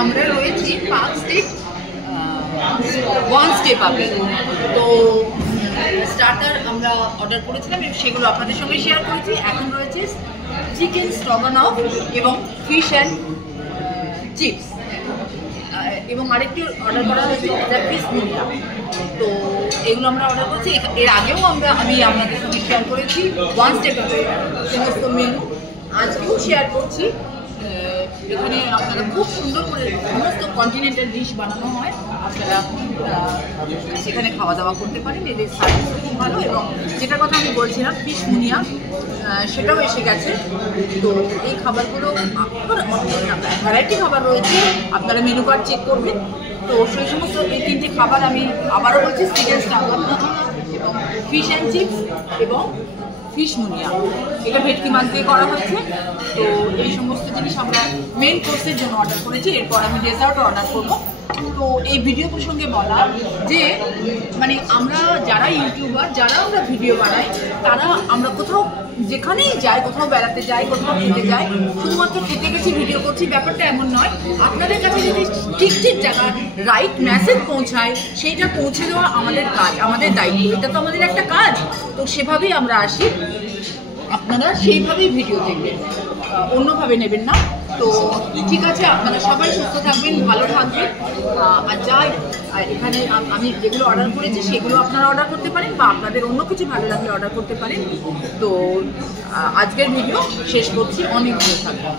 আমরা রয়েছি 5 step 1 step আগে। তো স্টার্টার আমরা অর্ডার করেছিলাম এবং সেগুলো আপনাদের সঙ্গে শেয়ার করেছি। এখন রয়েছে চিকেন স্ট্রগানফ এবং ফিশ অ্যান্ড চিপস, এবং আরেকটি অর্ডার করা হয়েছে ফিশ মুনিয়া। তো এগুলো আমরা অর্ডার করেছি। এর আগেও আমি আপনাদের সঙ্গে শেয়ার করেছি 1 স্টেপ আগে সমস্ত মেনু, আজকেও শেয়ার করছি। এখানে আপনারা খুব সুন্দর করে সমস্ত কন্টিনেন্টাল ডিশ বানানো হয়, আপনারা সেখানে খাওয়া দাওয়া করতে পারেন। এদের সার্ভিস খুব ভালো, এবং যেটার কথা আমি বলছিলাম ফিশ মুনিয়া, সেটাও এসে গেছে। তো এই খাবারগুলো ভ্যারাইটি খাবার রয়েছে, আপনারা মেনু কার্ড চেক করবেন। তো সেই সমস্ত এই 3টে খাবার আমি আবারও বলছি, চিকেন স্ট্রগানফ এবং ফিশ অ্যান্ড চিপস এবং ফিশ মুনিয়া, এটা ভেটকি মাছ দিয়ে করা হয়েছে। তো এই সমস্ত জিনিস আমরা মেন কোর্সের জন্য অর্ডার করেছি। এরপর আমি ডেজার্টও অর্ডার করবো। তো এই ভিডিও প্রসঙ্গে বলা যে মানে আমরা যারা ইউটিউবার, যারা আমরা ভিডিও বানাই, তারা আমরা কোথাও যেখানেই যাই, কোথাও বেড়াতে যাই, কোথাও খেতে যাই, শুধুমাত্র খেতে গেছি ভিডিও করছি, ব্যাপারটা এমন নয়। আপনাদের কাছে যদি ঠিক ঠিক জায়গায় রাইট মেসেজ পৌঁছায়, সেইটা পৌঁছে দেওয়া আমাদের কাজ, আমাদের দায়িত্ব। এটা তো আমাদের একটা কাজ। তো সেভাবেই আমরা আসি, আপনারা সেইভাবেই ভিডিও দেখবেন, অন্যভাবে নেবেন না। তো ঠিক আছে, আপনারা সবাই সুস্থ থাকবেন, ভালো থাকবেন। আর যাই এখানে আমি যেগুলো অর্ডার করেছি সেগুলো আপনারা অর্ডার করতে পারেন, বা আপনাদের অন্য কিছু ভালো লাগলে অর্ডার করতে পারেন। তো আজকের ভিডিও শেষ করছি, অনেক ভালো থাকবেন।